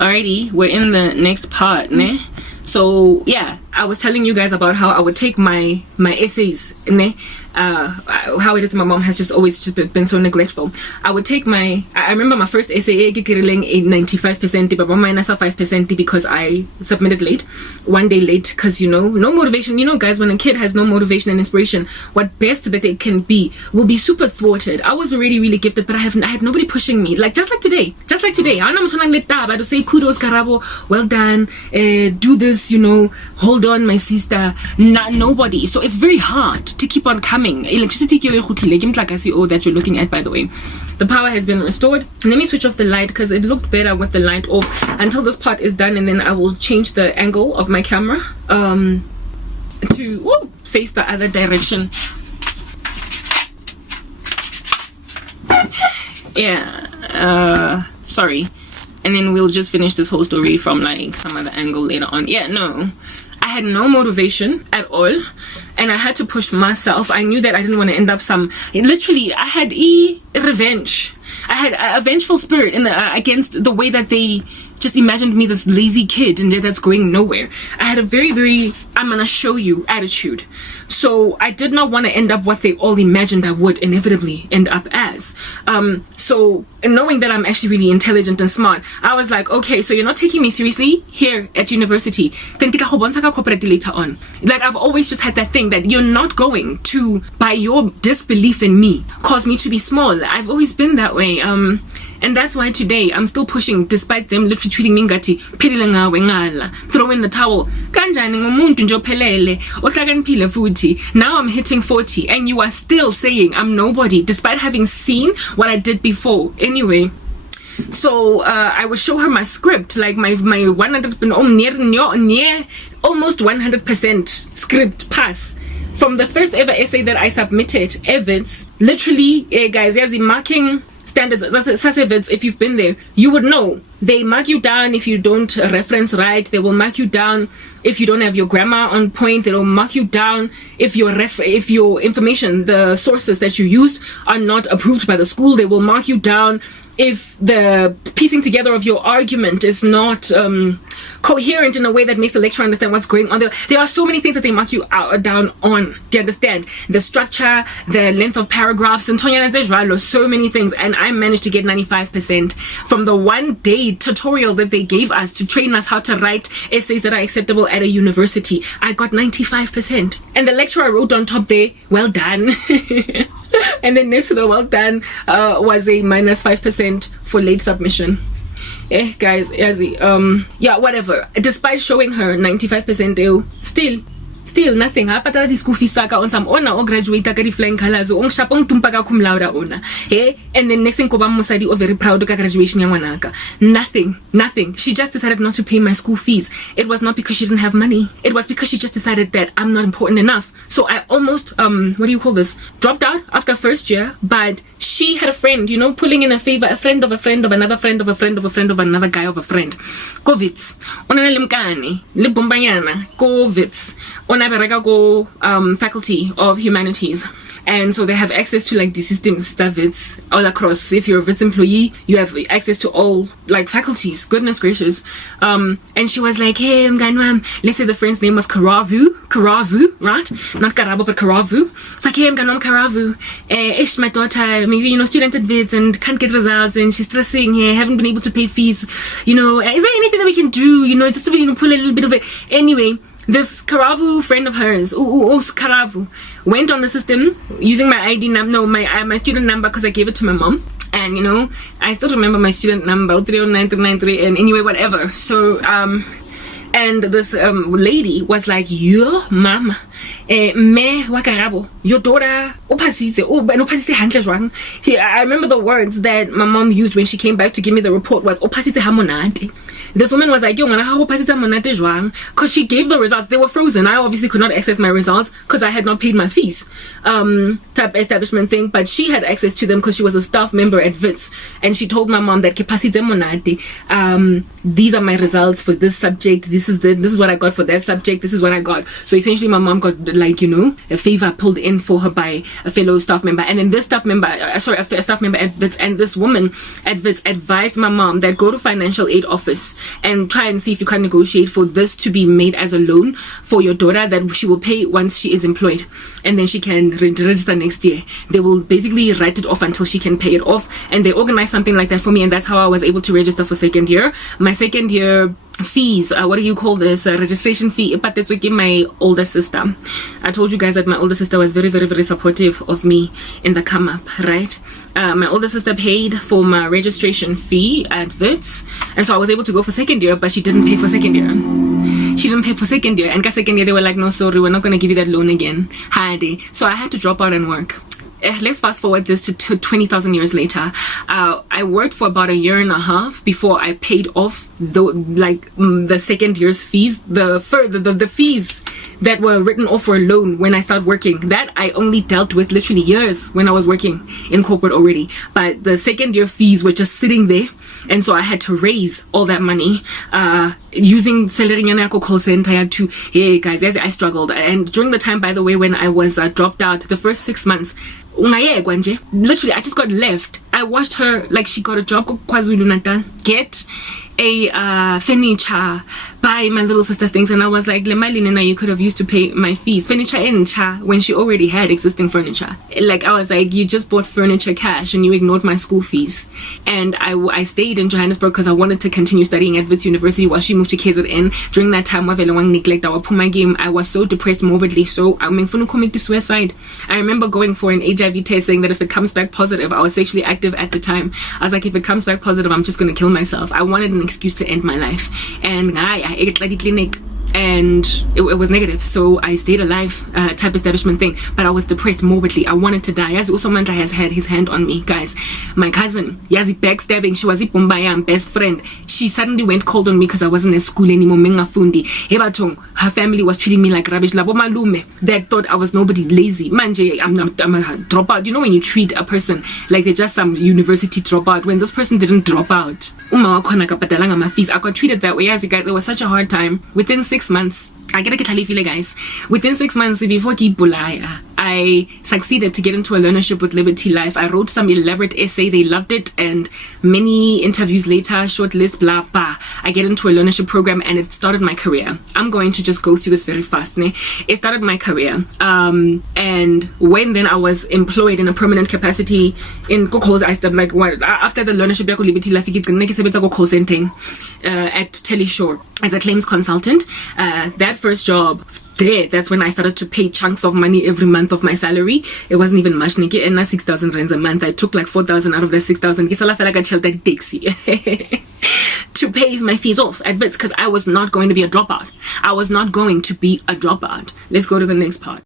Alrighty, we're in the next part, ne? So yeah, I was telling you guys about how I would take my essays, ne? How it is my mom has just always just been so neglectful. I would take I remember my first essay a 95%, but minus 5% because I submitted late, one day late, because no motivation. Guys, when a kid has no motivation and inspiration, what best that they can be will be super thwarted. I was already really gifted, but I had nobody pushing me, just like today. I'm not to say kudos Karabo, well done, do this, hold on my sister. Nobody. So it's very hard to keep on coming. Electricity that you're looking at, by the way. The power has been restored. Let me switch off the light because it looked better with the light off until this part is done, and then I will change the angle of my camera to face the other direction. Yeah, sorry. And then we'll just finish this whole story from some other angle later on. Yeah, no, I had no motivation at all, and I had to push myself. I knew that I didn't want to end up literally I had revenge. I had a vengeful spirit against the way that they just imagined me, this lazy kid and that's going nowhere. I had a very, very I'm gonna show you attitude. So I did not want to end up what they all imagined I would inevitably end up as. So knowing that I'm actually really intelligent and smart, I was like, okay, so you're not taking me seriously here at university, then kita go bontsha ka corporate later on. I've always just had that thing that you're not going to, by your disbelief in me, cause me to be small. I've always been that way. And that's why today I'm still pushing, despite them literally treating me ngati philile ngawe ngala, throw in the towel. Kanjani ngumuntu nje ophelele ohlakaniphile futhi. Now I'm hitting 40 and you are still saying I'm nobody, despite having seen what I did before. Anyway, so I would show her my script, my 100 near almost 100% script pass from the first ever essay that I submitted. Evans, literally, guys, there's the marking standards. If you've been there, you would know they mark you down if you don't reference right. They will mark you down if you don't have your grammar on point. They will mark you down if your information, the sources that you used, are not approved by the school. They will mark you down if the piecing together of your argument is not coherent in a way that makes the lecturer understand what's going on. There are so many things that they mark you down on. Do you understand? The structure, the length of paragraphs, and so many things. And I managed to get 95% from the one day tutorial that they gave us to train us how to write essays that are acceptable at a university. I got 95%. And the lecturer wrote on top there, well done. And then next to the well done was a minus 5% for late submission. Guys, yeah, whatever. Despite showing her 95%, still nothing. Ha patala di school fees saka on some ona o graduate ka di flying colors o ngshapong tumpa ka cum laude ona. And then next thing ko ba mosadi o very proud ka graduation ya ngwanaka. Nothing. She just decided not to pay my school fees. It was not because she didn't have money. It was because she just decided that I'm not important enough. So I almost what do you call this? Dropped out after first year, but she had a friend, pulling in a favor, a friend of a friend of another friend of a friend of a friend of another guy of a friend. Kovits. Ona limkani, libombanyana, Kovits. Ona bereka go faculty of humanities. And so they have access to the system stuff all across. If you're a Wits employee, you have access to all faculties. Goodness gracious. And she was like, hey, let's say the friend's name was Karavu, right? Not Karabo, but Karavu. It's like, hey, I'm Karavu. Ish, my daughter, maybe, student at Wits and can't get results and she's stressing here, haven't been able to pay fees. Is there anything that we can do, just to pull a little bit of it? Anyway, this Karavu friend of hers, Karavu, went on the system using my ID number, my student number, because I gave it to my mom. And I still remember my student number 3093993, and anyway, whatever. So and this lady was like, yo mama, me wa Karabo, your daughter opasitse hantle jwang. I remember the words that my mom used when she came back to give me the report was opasitse ha monate. This woman was like, yo, because she gave the results. They were frozen. I obviously could not access my results because I had not paid my fees type establishment thing, but she had access to them because she was a staff member at Wits. And she told my mom that these are my results for this subject, this is what I got for that subject, this is what I got. So essentially my mom got a favor pulled in for her by a fellow staff member. And then this staff member a staff member at Wits, and this woman at Wits advised my mom that go to financial aid office Wits and try and see if you can negotiate for this to be made as a loan for your daughter that she will pay once she is employed, and then she can register next year. They will basically write it off until she can pay it off, and they organized something like that for me, and that's how I was able to register for second year. My second year fees, what do you call this, registration fee, but that's with my older sister. I told you guys that my older sister was very, very, very supportive of me in the come up, right? My older sister paid for my registration fee at Wits, and so I was able to go for second year, but she didn't pay for second year. She didn't pay for second year, and second year they were like, no, sorry, we're not going to give you that loan again. So I had to drop out and work. Let's fast forward this to 20,000 years later. I worked for about a year and a half before I paid off the second year's fees, the fees that were written off for a loan when I started working. That I only dealt with literally years when I was working in corporate already. But the second year fees were just sitting there, and so I had to raise all that money using salary call center. I had to, hey guys, yes, I struggled. And during the time, by the way, when I was dropped out, the first 6 months, literally I just got left. I watched her, like, she got a job KwaZulu Natal, get a furniture, buy my little sister things, and I was like, Lemalina, you could have used to pay my fees, furniture and cha, when she already had existing furniture. Like, I was like, you just bought furniture cash and you ignored my school fees. And I stayed in Johannesburg because I wanted to continue studying at Wits University while she moved to KZN. During that time, I was so depressed morbidly, so I mean, commit to suicide. I remember going for an HIV test, saying that if it comes back positive, I was sexually active at the time. I was like, if it comes back positive, I'm just going to kill myself. I wanted an excuse to end my life, and I ate like the clinic, and it was negative, so I stayed alive, type establishment thing, but I was depressed morbidly. I wanted to die. As Usomanta has had his hand on me, guys. My cousin, Yazi backstabbing, she was Ipumbayam best friend. She suddenly went cold on me because I wasn't at school anymore. Mengafundi Hebatong, her family was treating me like rubbish. Labomalume, that thought I was nobody, lazy. Manje, I'm a dropout. You know when you treat a person like they're just some university dropout, when this person didn't drop out. I got treated that way. Yes, guys, it was such a hard time. Within 6 months, I get a guys. Within 6 months, before Boloi, I succeeded to get into a learnership with Liberty Life. I wrote some elaborate essay. They loved it, and many interviews later, short list, blah blah. I get into a learnership program, and it started my career. I'm going to just go through this very fast. It started my career, and when then I was employed in a permanent capacity in Kokos, I started after the learnership at Liberty Life, it's going to call center at Teleshore as a claims consultant. That first job that's when I started to pay chunks of money every month of my salary. It wasn't even much, Nikki, and not 6,000 rands a month. I took like 4,000 out of the 6,000 to pay my fees off at Wits, because I was not going to be a dropout. Let's go to the next part.